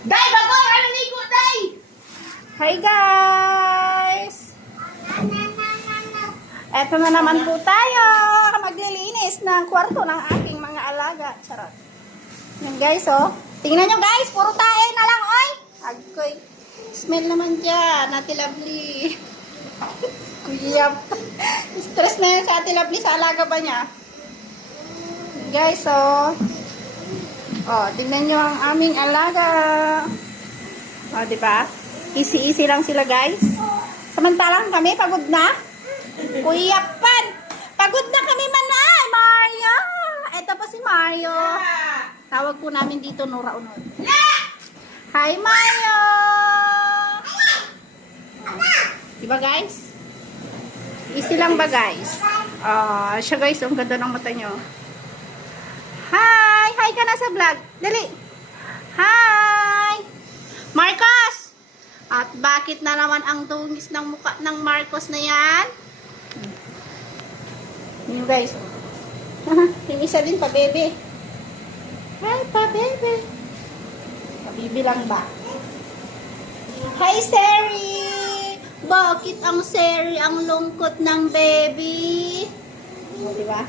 Day, bago! Ano ligo, Day? Hi guys! Eto na naman po tayo. Maglilinis ng kwarto ng aking mga alaga. Charot. Yan guys, oh. Tingnan nyo guys, puro tae na lang, oy. Agkoy. Smell naman dyan, Ate Lovely. Kuya. Stress na yan sa Ate Lovely sa alaga pa niya. Guys, oh. Oh, tingnan nyo ang aming alaga. Oh, diba? Easy-easy lang sila, guys. Samantalang kami, pagod na. Kuya Pan, pagod na kami manay, Mario. Ito po si Mario. Tawag po namin dito, Nora Unod. Hi, Mario. Diba, guys? Easy lang ba, guys? Siya, guys. Ang ganda ng mata nyo. Hi! Hi ka na sa vlog. Dali. Hi! Marcos! At bakit na naman ang tungis ng mukha ng Marcos na yan? Yun guys. Yung isa din pa, bebe. Hi, pa, bebe. Pa-bebe lang ba? Hi, Seri! Bakit ang Seri ang lungkot ng baby? O, diba?